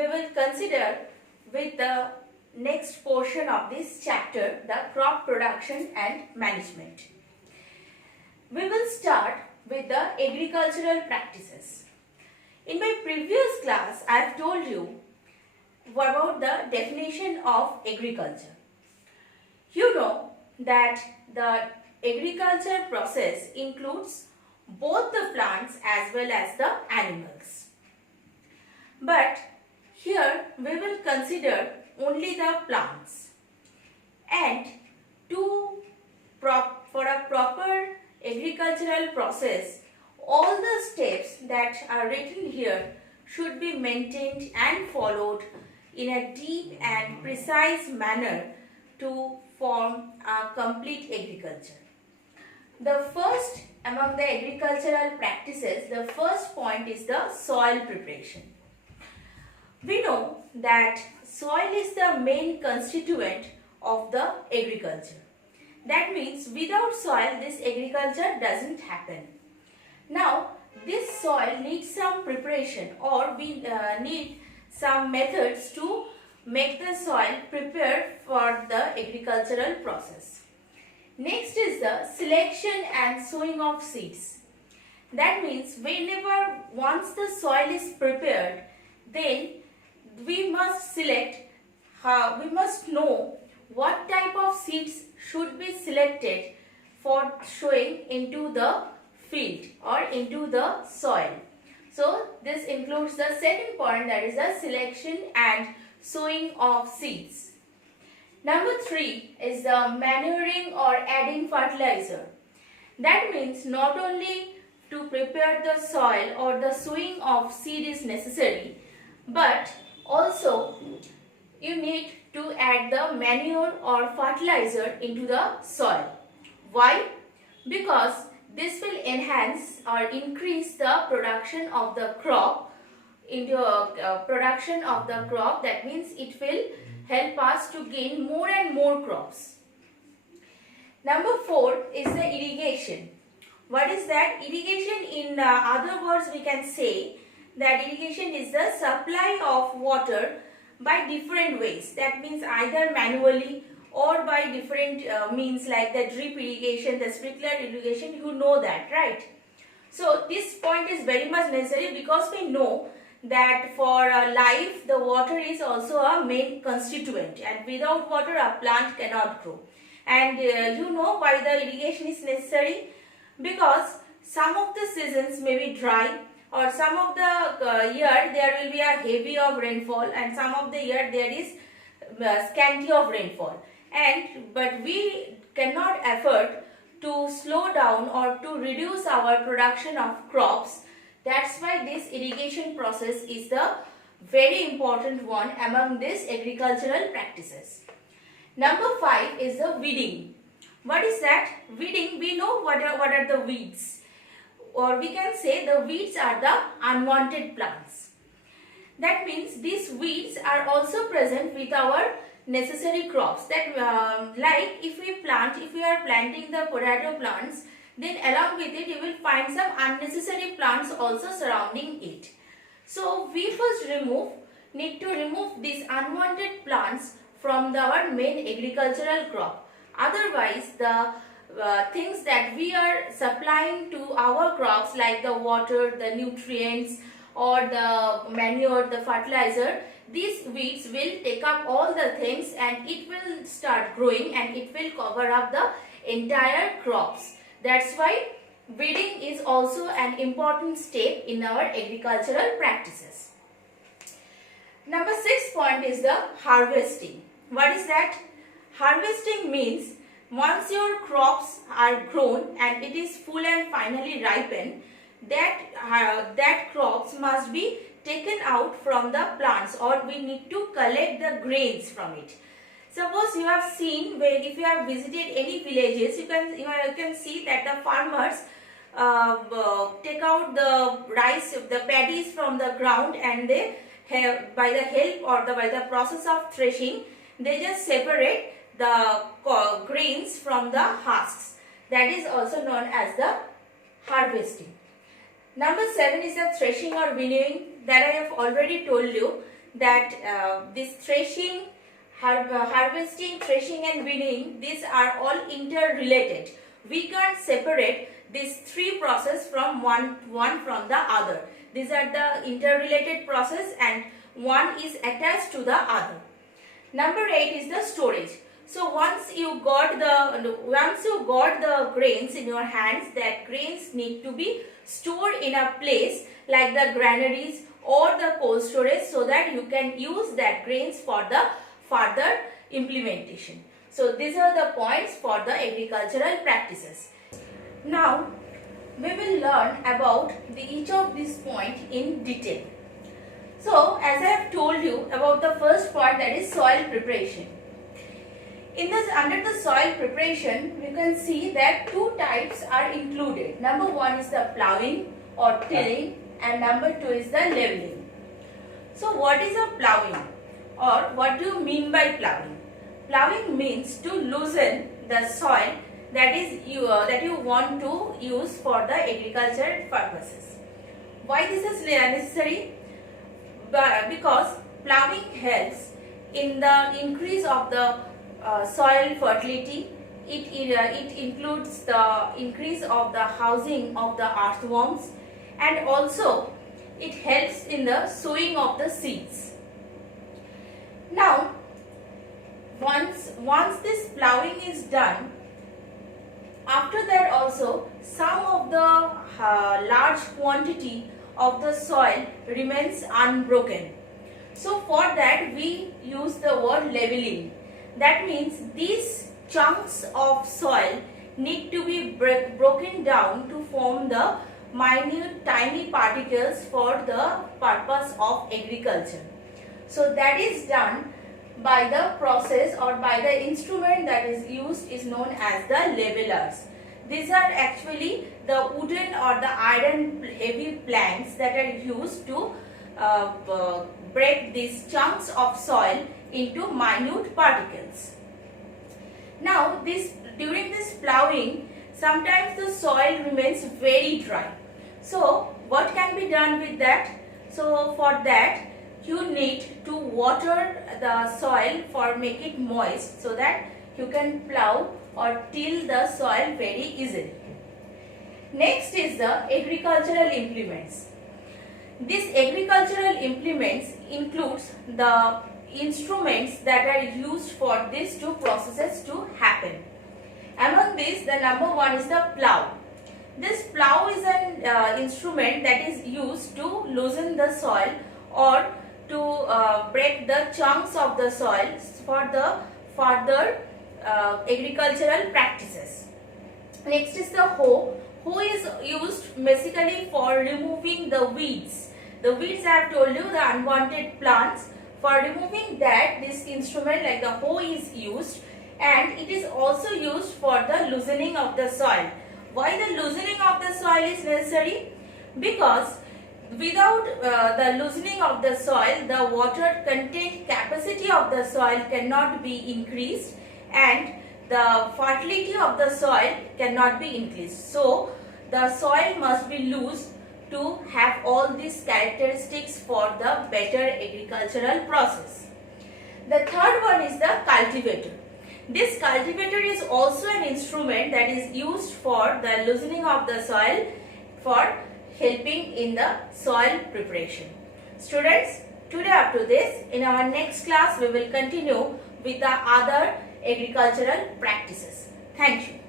we will consider with the next portion of this chapter, the crop production and management. We will start with the agricultural practices. In my previous class, I have told you about the definition of agriculture. You know that the agriculture process includes both the plants as well as the animals. But here we will consider only the plants, and for a proper agricultural process, all the steps that are written here should be maintained and followed in a deep and precise manner to form a complete agriculture. The first among the agricultural practices, the first point is the soil preparation. We know that soil is the main constituent of the agriculture. That means without soil, this agriculture doesn't happen. Now, this soil needs some preparation, or we need some methods to make the soil prepared for the agricultural process. Next is the selection and sowing of seeds. That means once the soil is prepared, then we must we must know what type of seeds should be selected for sowing into the field or into the soil. So this includes the second point, that is the selection and sowing of seeds. Number 3 is the manuring or adding fertilizer. That means not only to prepare the soil or the sowing of seed is necessary, but also you need to add the manure or fertilizer into the soil. Why? Because this will enhance or increase the production of the crop That means it will help us to gain more and more crops. Number 4 is the irrigation. What is that? Irrigation, in other words, we can say that irrigation is the supply of water by different ways. That means either manually or by different means like the drip irrigation, the sprinkler irrigation. You know that, right? So this point is very much necessary, because we know that for life the water is also a main constituent, and without water a plant cannot grow. And you know why the irrigation is necessary? Because some of the seasons may be dry, or some of the year there will be a heavy of rainfall, and some of the year there is scanty of rainfall. But we cannot afford to slow down or to reduce our production of crops. That's why this irrigation process is the very important one among these agricultural practices. Number 5 is the weeding. What is that? Weeding, we know what are the weeds, or we can say the weeds are the unwanted plants. That means these weeds are also present with our necessary crops. That like if we are planting the potato plants, then along with it you will find some unnecessary plants also surrounding it. So we first need to remove these unwanted plants from our main agricultural crop. Otherwise, the things that we are supplying to our crops, like the water, the nutrients, or the manure, the fertilizer, these weeds will take up all the things, and it will start growing, and it will cover up the entire crops. That's why weeding is also an important step in our agricultural practices. Number 6 point is the harvesting. What is that? Harvesting means once your crops are grown and it is full and finally ripened, that crops must be taken out from the plants, or we need to collect the grains from it. Suppose you have seen, if you have visited any villages, you can see that the farmers take out the rice, the paddies from the ground, and they have, by the help or by the process of threshing, they just separate the grains from the husks. That is also known as the harvesting. Number 7 is the threshing or winnowing. That I have already told you, that this threshing, harvesting, threshing and weeding, these are all interrelated. We can't separate these three processes from one from the other. These are the interrelated process and one is attached to the other. Number 8 is the storage. So once you got the grains in your hands, that grains need to be stored in a place like the granaries or the cold storage, so that you can use that grains for the further implementation. So these are the points for the agricultural practices. Now we will learn about each of these points in detail. So as I have told you about the first part, that is soil preparation. Under the soil preparation, you can see that two types are included. Number 1 is the ploughing or tilling and number 2 is the leveling. So what is a ploughing, or what do you mean by ploughing? Ploughing means to loosen the soil that you want to use for the agricultural purposes. Why this is necessary? Because ploughing helps in the increase of the soil fertility. It includes the increase of the housing of the earthworms, and also it helps in the sowing of the seeds. Now once this ploughing is done, after that also some of the large quantity of the soil remains unbroken. So for that we use the word leveling. That means these chunks of soil need to be broken down to form the minute tiny particles for the purpose of agriculture. So that is done by the process or by the instrument that is used is known as the levelers. These are actually the wooden or the iron heavy planks that are used to break these chunks of soil into minute particles. Now during this ploughing, sometimes the soil remains very dry. So what can be done with that? So for that you need to water the soil for make it moist, so that you can plough or till the soil very easily. Next is the agricultural implements. These agricultural implements includes the instruments that are used for these two processes to happen. Among these, the number 1 is the plough. This plough is an instrument that is used to loosen the soil or to break the chunks of the soil for the further agricultural practices. Next is the hoe. Hoe is used basically for removing the weeds. The weeds, I have told you, the unwanted plants. For removing that, this instrument like the hoe is used, and it is also used for the loosening of the soil. Why the loosening of the soil is necessary? Because without the loosening of the soil, the water content capacity of the soil cannot be increased and the fertility of the soil cannot be increased. So the soil must be loose to have all these characteristics for the better agricultural process. The third one is the cultivator. This cultivator is also an instrument that is used for the loosening of the soil for helping in the soil preparation. Students, today up to this, in our next class we will continue with the other agricultural practices. Thank you.